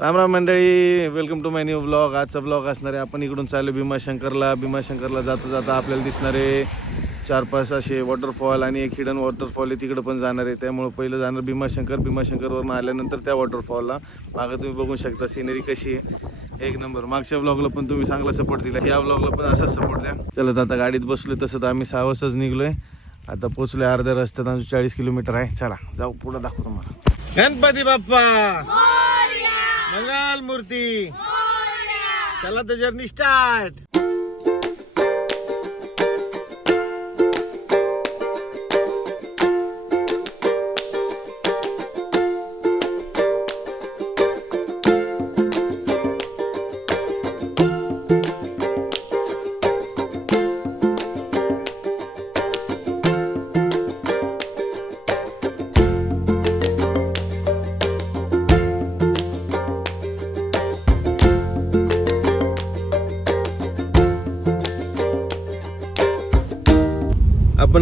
राम राम मंडळी welcome to my new blog आजचा blog असणार आहे. आपण इकडून चाललो भीमाशंकरला. भीमाशंकरला जाता जाता आपल्याला दिसणारे चार पाच असे वॉटरफॉल आणि एक हिडन वॉटरफॉल आहे. तिकडं पण जाणार आहे. त्यामुळं पहिलं जाणार भीमाशंकर. भीमाशंकरवरून आल्यानंतर त्या वॉटरफॉलला मागं तुम्ही बघू शकता सिनरी कशी आहे. एक नंबर मागच्या ब्लॉगला पण तुम्ही चांगला सपोर्ट दिला. या ब्लॉगला पण असाच सपोर्ट द्या. चला आता गाडीत बसलोय. तसं तर आम्ही सहा वाजताच निघलोय. आता पोचलोय अर्ध्या रस्त्यात. अजून चाळीस किलोमीटर आहे. चला जाऊ. पुढं दाखवतो मला गणपती बाप्पा! मंगल मूर्ती. चला तर जर्नी स्टार्ट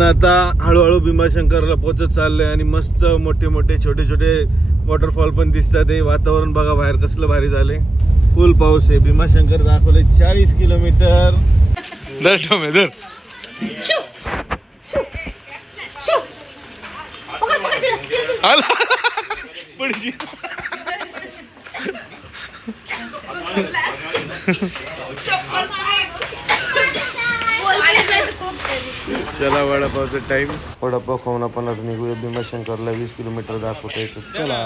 आता हळूहळू भीमाशंकरला पोचत चाललोय आणि मस्त मोठे मोठे छोटे छोटे वॉटरफॉल पण दिसतात. आहे वातावरण बघा बाहेर कसलं भारी झालंय. फुल पाऊस आहे. भीमाशंकर दाखवले चाळीस किलोमीटर. दर पडशी चला वडापावचा टाइम वडापाव खाऊन आपण आता निघूया भीमाशंकरला. वीस किलोमीटर दाखवता येतो चला.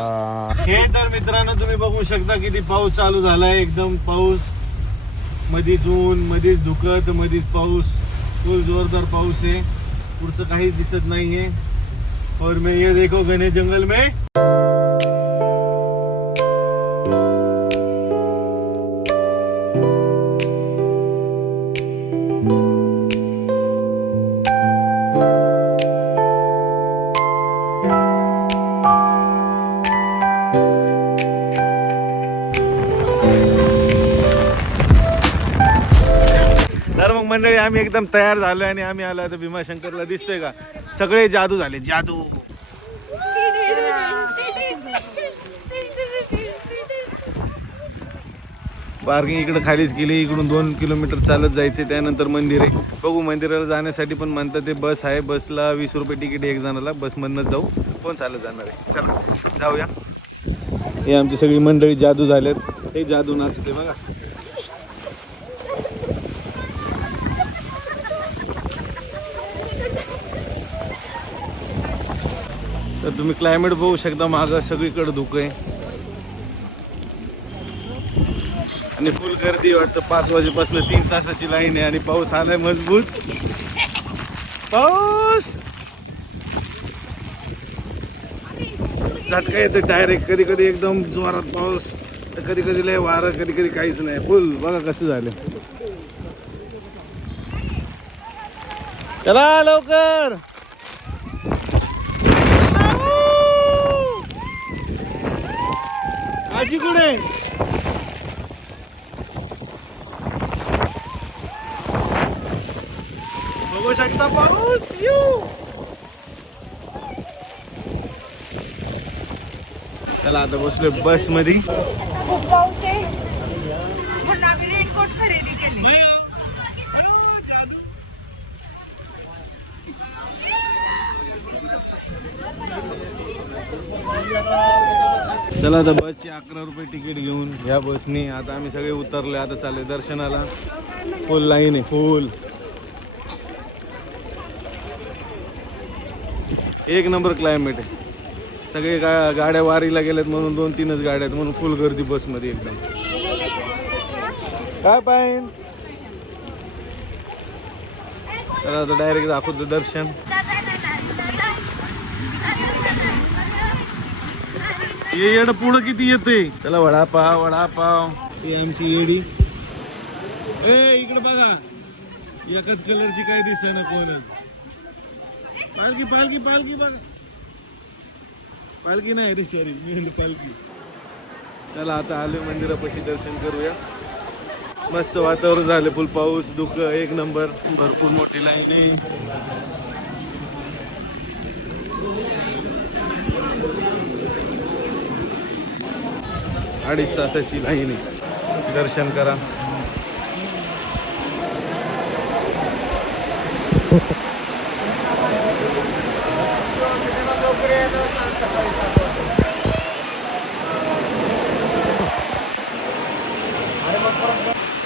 हे तर मित्रांनो तुम्ही बघू शकता किती पाऊस चालू झालाय. एकदम पाऊस मधीच ऊन मधीच धुकत मधीच पाऊस. फुल जोरदार पाऊस आहे. पुढचं काहीच दिसत नाहीये. और मैं ये देखो घने जंगल में. मंडळी आम्ही एकदम तयार झालो आणि आम्ही आलो आता भीमाशंकरला. दिसतोय का? सगळे जादू झाले. जादू. पार्किंग इकडे खालीच केली. इकडून दोन किलोमीटर चालत जायचे त्यानंतर मंदिर आहे. बघू मंदिराला जाण्यासाठी पण म्हणतात ते बस आहे. बसला वीस रुपये तिकीट एक जणाला. बसमधनंच जाऊ. कोण चालत जाणार आहे? चला जाऊया. हे आमची सगळी मंडळी जादू झाल्यात हे जादू नाचते बघा. तर तुम्ही क्लायमेट बघू शकता मागं सगळीकडे धुकं आहे. आणि फुल गर्दी वाटतं पाच वाजेपासून तीन तासाची लाईन आहे आणि पाऊस आलाय मजबूत. पाऊस! झटका येतं डायरेक्ट कधी कधी एकदम जोरात पाऊस. तर कधी कधी लय वारं कधी कधी काहीच नाही. फुल बघा कसं झालं. चला लवकर! आजी कुठे बघू शकता पाऊस? यू! चला आता बसलोय बसमध्ये खूप पाऊस आहे. म्हणून आम्ही रेनकोट खरेदी केली. चला आता बसची अकरा रुपये तिकीट घेऊन या बसनी. आता आम्ही सगळे उतरले आता चालले दर्शनाला. फुल लाईन आहे फुल एक नंबर क्लायमेट आहे. सगळे गा गाड्या वारीला गेल्यात म्हणून दोन तीनच गाड्या आहेत म्हणून फुल गर्दी बसमध्ये एकदम. काय पाहिजे चला आता डायरेक्ट दाखवतो दर्शन. हे येड पुढं किती येते त्याला वडापाव वडापाव. ही आमची येडी. ए इकडे बघा. एकाच कलरची काही दिसना कोणच पालखी पालखी पालखी बघा. पालखी नाही रे शरी मी पालखी. चला आता आलो मंदिरापाशी दर्शन करूया. मस्त वातावरण झालं फुल पाऊस दुःख एक नंबर. भरपूर मोठी लाईन अडीच तासाची लाईन आहे. दर्शन करा.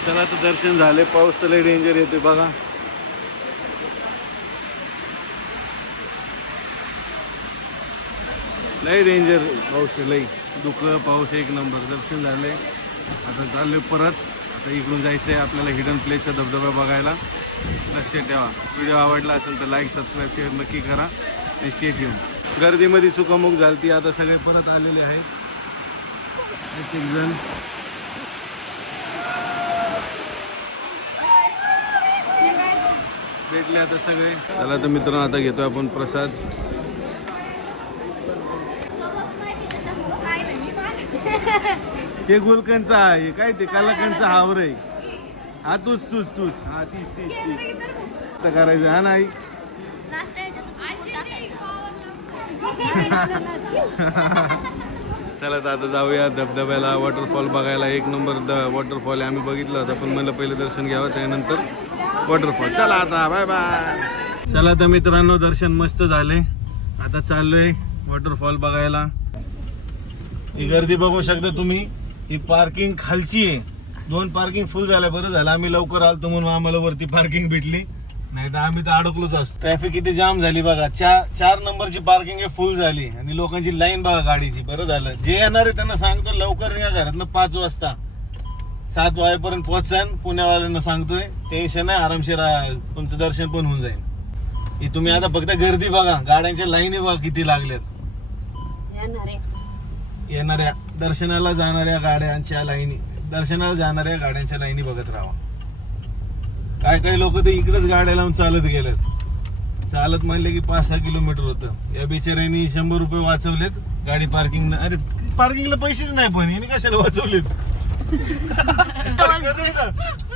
चला तर दर्शन झाले. पाऊस तर लय डेंजर येते बघा. लय डेंजर पाऊस लई दुःख पाऊस एक नंबर. दर्शन झाले. आता चाललोय परत. आता इकडून जायचं आहे आपल्याला हिडन प्लेसचा धबधबा बघायला. लक्ष ठेवा. व्हिडिओ आवडला असेल तर लाईक सबस्क्राईब शेअर नक्की करा. आणि स्टेट येऊन गर्दीमध्ये चुकामुक झालती. आता सगळे परत आलेले आहेत. एक जण. भेटले आता सगळे. चला तर मित्रांनो आता घेतोय आपण प्रसाद. ते गुलकंचा आहे. काय ते कालाकंचा हावर आहे. हा तूच तूच तूच. हा तीच तीच तीच. करायचं हा नाही. चला तर आता जाऊया धबधब्याला. वॉटरफॉल बघायला. एक नंबर द वॉटरफॉल आहे. आम्ही बघितलं होतं पण मला पहिलं दर्शन घ्यावं त्यानंतर वॉटरफॉल. चला आता बाय बाय चला तर मित्रांनो दर्शन मस्त झाले. आता चाललोय वॉटरफॉल बघायला. ही गर्दी बघू शकता तुम्ही. ही पार्किंग खालची आहे. दोन पार्किंग फुल झाल्या बरं झालं. आम्ही लवकर आलतो म्हणून आम्हाला वरती पार्किंग भेटली. नाही तर आम्ही तर अडकलोच असतो. ट्रॅफिक किती जाम झाली बघा. चार चार नंबरची पार्किंग आहे फुल झाली. आणि लोकांची लाईन बघा गाडीची. बरं झालं. जे येणार आहे त्यांना सांगतो लवकर निघा घरातनं पाच वाजता. सात वाजेपर्यंत पोहोचान. पुण्यावाल्यांना सांगतोय. टेन्शन नाही आरामशीर तुमचं दर्शन पण होऊन जाईल. ही तुम्ही आता फक्त गर्दी बघा. गाड्यांच्या लाईनी बघा किती लागल्यात. येणाऱ्या. दर्शनाला जाणाऱ्या गाड्यांच्या लाईनी दर्शनाला जाणाऱ्या गाड्यांच्या लाईनी बघत राहा. काय काही लोक तर इकडेच गाड्या लावून चालत गेलेत. चालत म्हणले की पाच सहा किलोमीटर होतं. या बिचाऱ्यांनी शंभर रुपये वाचवलेत. गाडी पार्किंग अरे पार्किंगला पैसेच नाही पण याने कशाला वाचवलेत?